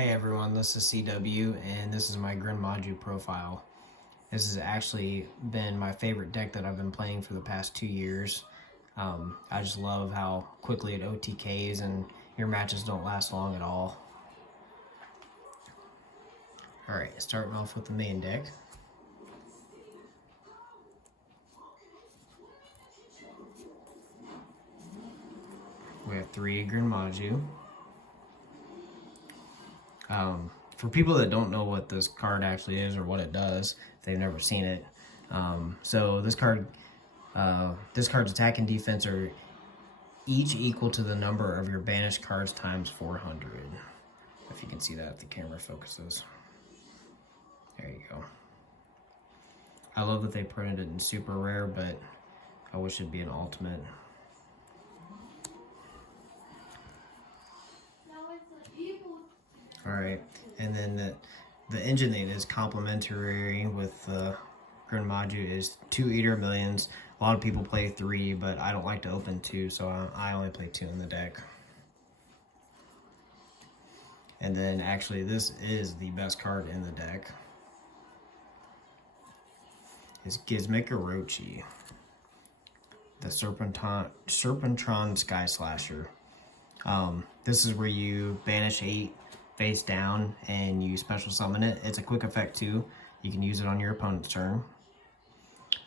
Hey everyone, this is CW and this is my Gren Maju profile. This has actually been my favorite deck that I've been playing for the past 2 years. I just love how quickly it OTKs and your matches don't last long at all. Alright, starting off with the main deck. We have 3 Gren Maju. For people that don't know what this card actually is or what it does, if they've never seen it, so this card's attack and defense are each equal to the number of your banished cards times 400. If you can see that, if the camera focuses. There you go. I love that they printed it in super rare, but I wish it'd be an ultimate. Alright, and then the engine that is complementary with Gren Maju is 2 Eater Millions. A lot of people play 3, but I don't like to open 2, so I only play 2 in the deck. And then actually this is the best card in the deck. It's Gizmic Orochi, the Serpentron Sky Slasher. This is where you banish 8 face down and you special summon it. It's a quick effect too. You can use it on your opponent's turn.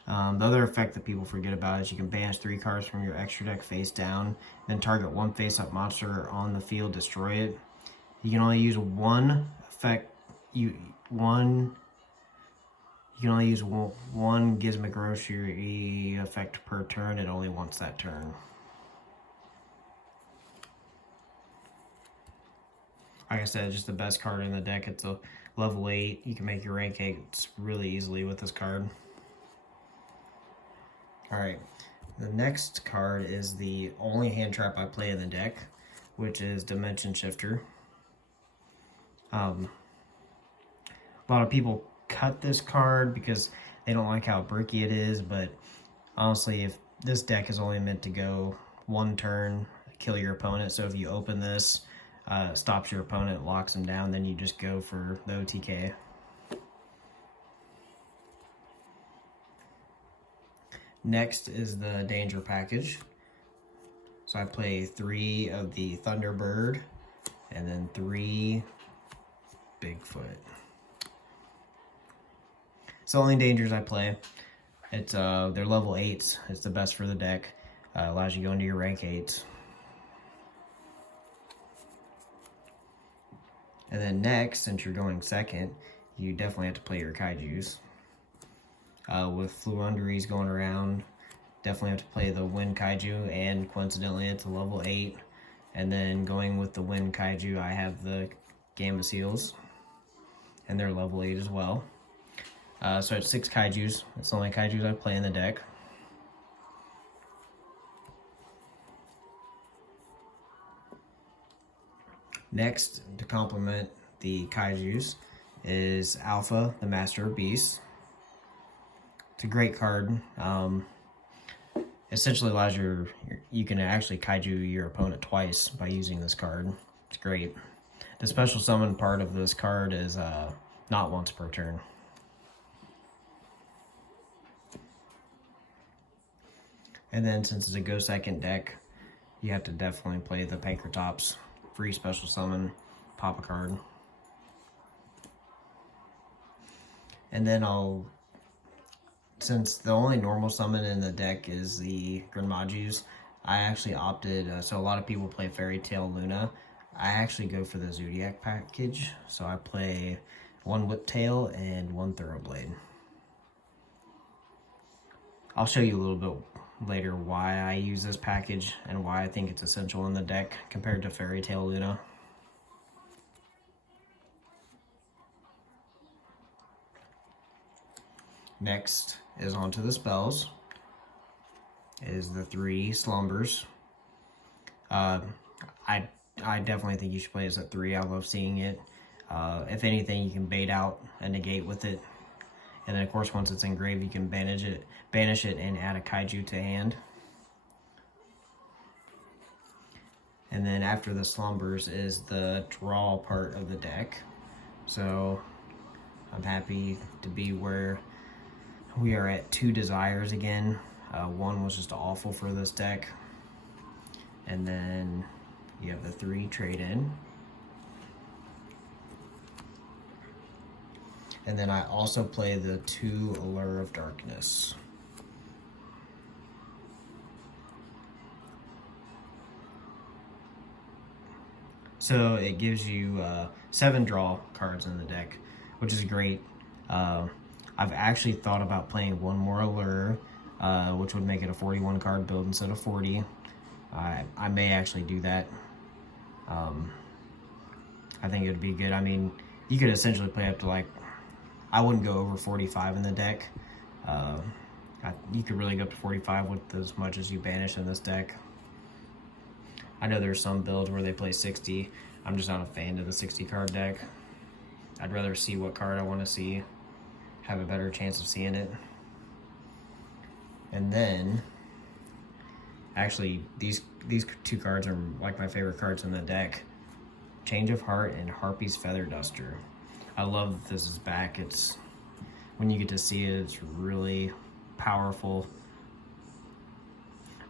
The other effect that people forget about is you can banish 3 cards from your extra deck face down, then target 1 face-up monster on the field, destroy it. You can only use one effect. You can only use one Gizmic Orochi effect per turn. It only wants that turn. Like I said, just the best card in the deck. It's a level 8. You can make your rank 8 really easily with this card. Alright, the next card is the only hand trap I play in the deck, which is Dimension Shifter. A lot of people cut this card because they don't like how bricky it is, but honestly, if this deck is only meant to go 1 turn, kill your opponent, so if you open this, stops your opponent, locks them down, then you just go for the OTK. Next is the Danger package. So I play 3 of the Thunderbird and then 3 Bigfoot. It's the only Dangers I play. It's they're level 8s. It's the best for the deck. Allows you to go into your rank 8s. And then next, since you're going second, you definitely have to play your Kaijus. With Fluunderies going around, definitely have to play the Wind Kaiju, and coincidentally it's a level 8. And then going with the Wind Kaiju, I have the Gamba Seals, and they're level 8 as well. So it's 6 Kaijus. It's the only Kaijus I play in the deck. Next, to complement the Kaijus, is Alpha, the Master of Beasts. It's a great card. Essentially allows you can actually Kaiju your opponent twice by using this card. It's great. The special summon part of this card is not once per turn. And then since it's a go second deck, you have to definitely play the Pankratops. Free special summon, pop a card. And then since the only normal summon in the deck is the Gren Majus, I actually opted, so a lot of people play Fairy Tail Luna. I actually go for the Zodiac package, so I play 1 Whiptail and 1 Thoroughblade. I'll show you a little bit later why I use this package and why I think it's essential in the deck compared to Fairy Tail Luna. Next is onto the spells. Is the 3 Slumbers. I definitely think you should play this at 3. I love seeing it. If anything, you can bait out a negate with it. And then of course once it's engraved, you can banish it and add a Kaiju to hand. And then after the slumbers is the draw part of the deck. So I'm happy to be where we are at 2 desires again. One was just awful for this deck. And then you have the 3 trade in. And then I also play the 2 Allure of Darkness. So it gives you 7 draw cards in the deck, which is great. I've actually thought about playing 1 more Allure, which would make it a 41 card build instead of 40. I may actually do that. I think it would be good. I mean, you could essentially play up to like, I wouldn't go over 45 in the deck. You could really go up to 45 with as much as you banish in this deck. I know there's some builds where they play 60. I'm just not a fan of the 60 card deck. I'd rather see what card I want to see, have a better chance of seeing it. And then, actually, these 2 cards are like my favorite cards in the deck. Change of Heart and Harpy's Feather Duster. I love that this is back. It's, when you get to see it, it's really powerful.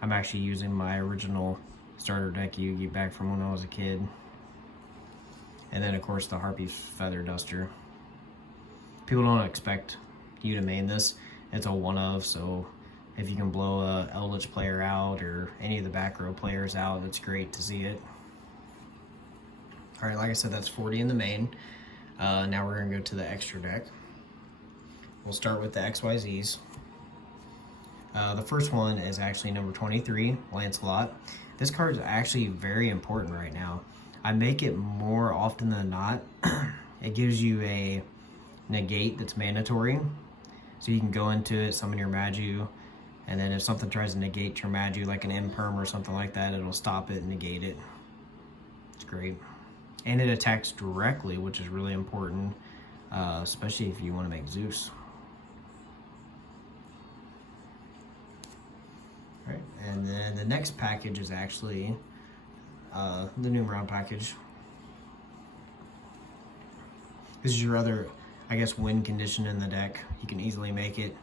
I'm actually using my original starter deck Yu-Gi back from when I was a kid. And then of course the Harpy's Feather Duster. People don't expect you to main this. It's a one of, so if you can blow a Eldritch player out or any of the back row players out, it's great to see it. Alright, like I said, that's 40 in the main. Now we're going to go to the extra deck. We'll start with the XYZs. The first one is actually number 23, Lancelot. This card is actually very important right now. I make it more often than not. It gives you a negate that's mandatory. So you can go into it, summon your Maju, and then if something tries to negate your Maju, like an Imperm or something like that, it'll stop it and negate it. It's great. And it attacks directly, which is really important, especially if you want to make Zeus. All right, and then the next package is actually the Numeron package. This is your other, I guess, win condition in the deck. You can easily make it.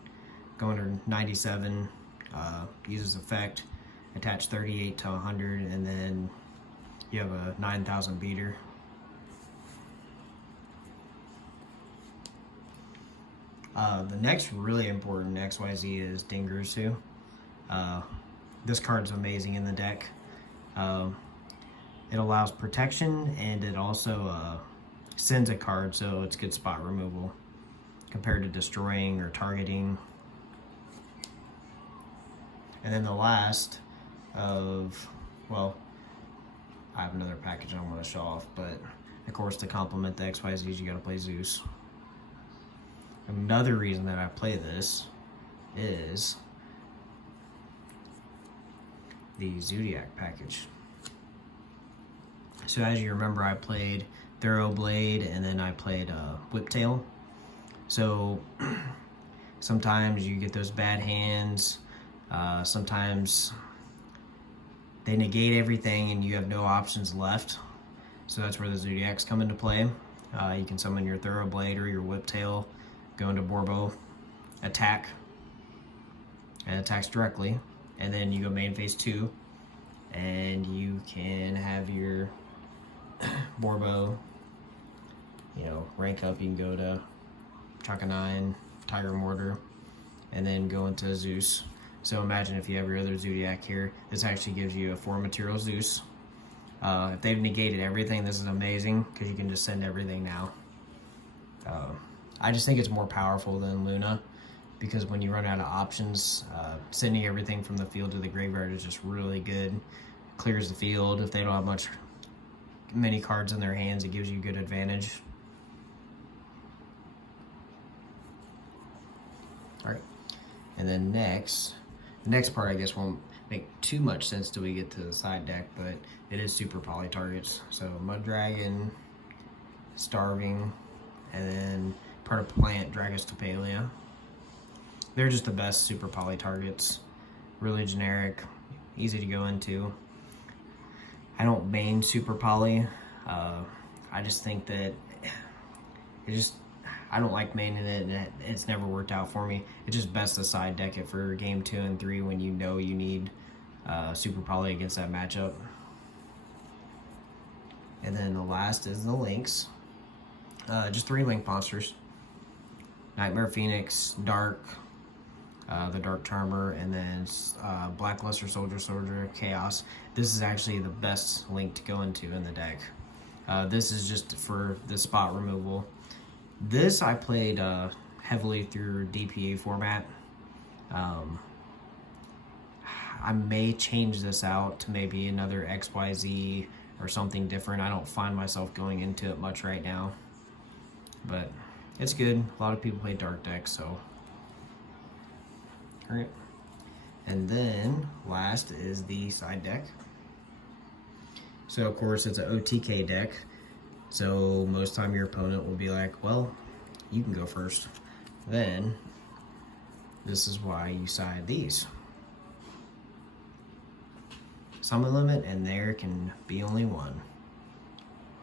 Go under 97, uses effect, attach 38 to 100, and then you have a 9,000 beater. The next really important XYZ is Dingirsu. This card's amazing in the deck. It allows protection, and it also sends a card, so it's good spot removal compared to destroying or targeting. And then the last of, well, I have another package I want to show off, but of course to complement the XYZs, you gotta play Zeus. Another reason that I play this is the Zodiac package. So as you remember, I played Thoroughblade and then I played Whiptail. So sometimes you get those bad hands. Sometimes they negate everything and you have no options left. So that's where the Zodiacs come into play. You can summon your Thoroughblade or your Whiptail, go into Borbo, attack, and it attacks directly. And then you go main phase 2, and you can have your Borbo, you know, rank up. You can go to Chaka 9, Tiger Mortar, and then go into Zeus. So imagine if you have your other Zodiac here, this actually gives you a 4 material Zeus. If they've negated everything, this is amazing because you can just send everything now. I just think it's more powerful than Luna because when you run out of options, sending everything from the field to the graveyard is just really good. Clears the field. If they don't have many cards in their hands, it gives you good advantage. All right, and then the next part I guess won't make too much sense till we get to the side deck, but it is super poly targets. So Mud Dragon, Starving, and then part of Plant, Dragostopalia. They're just the best super poly targets. Really generic, easy to go into. I don't main Super Poly. I just think that I don't like maining it, and it's never worked out for me. It's just best to side deck it for game 2 and 3 when you know you need Super Poly against that matchup. And then the last is the links. Just 3 link monsters. Nightmare Phoenix, Dark, the Dark Charmer, and then Blackluster Soldier, Chaos. This is actually the best link to go into in the deck. This is just for the spot removal. This I played heavily through DPA format. I may change this out to maybe another XYZ or something different. I don't find myself going into it much right now, but it's good. A lot of people play dark decks, so. All right. And then last is the side deck. So of course it's an OTK deck. So most time your opponent will be like, well, you can go first. Then this is why you side these. Summon limit, and there can be only one.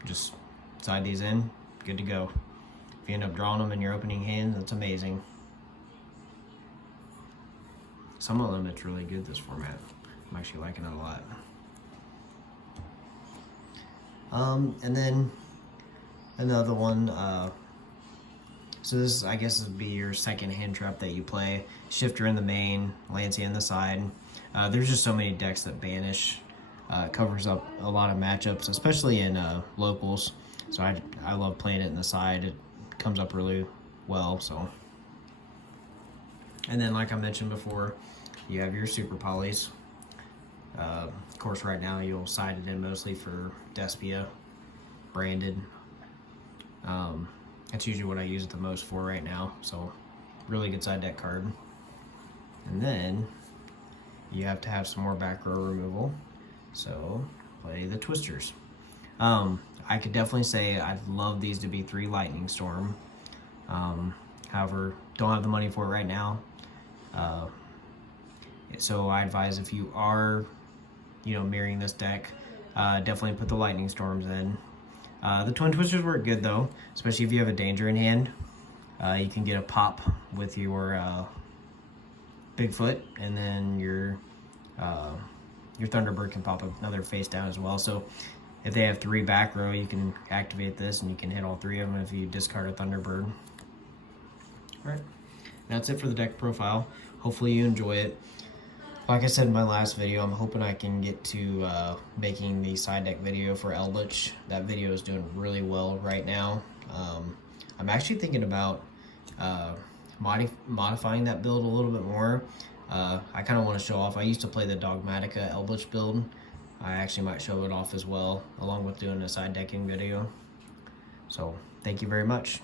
Just side these in, good to go. If you end up drawing them in your opening hand, that's amazing. Summon limit's really good this format. I'm actually liking it a lot. And then another one, so this, I guess, would be your second hand trap that you play. Shifter in the main, Lancey in the side. There's just so many decks that banish. It covers up a lot of matchups, especially in locals. So I love playing it in the side. It comes up really well. So, and then like I mentioned before, you have your Super Polys. Of course, right now you'll side it in mostly for Despia, Branded. That's usually what I use it the most for right now. So, really good side deck card. And then you have to have some more back row removal. So, play the Twisters. I could definitely say I'd love these to be 3 Lightning Storm. However, don't have the money for it right now. So I advise, if you are, mirroring this deck, definitely put the Lightning Storms in. The Twin Twisters work good though, especially if you have a danger in hand. You can get a pop with your Bigfoot, and then your Thunderbird can pop another face down as well. So if they have 3 back row, you can activate this and you can hit all 3 of them if you discard a Thunderbird. Alright, that's it for the deck profile. Hopefully you enjoy it. Like I said in my last video, I'm hoping I can get to making the side deck video for Eldritch. That video is doing really well right now. I'm actually thinking about modifying that build a little bit more. I kind of want to show off. I used to play the Dogmatica Eldritch build. I actually might show it off as well, along with doing a side decking video. So, thank you very much.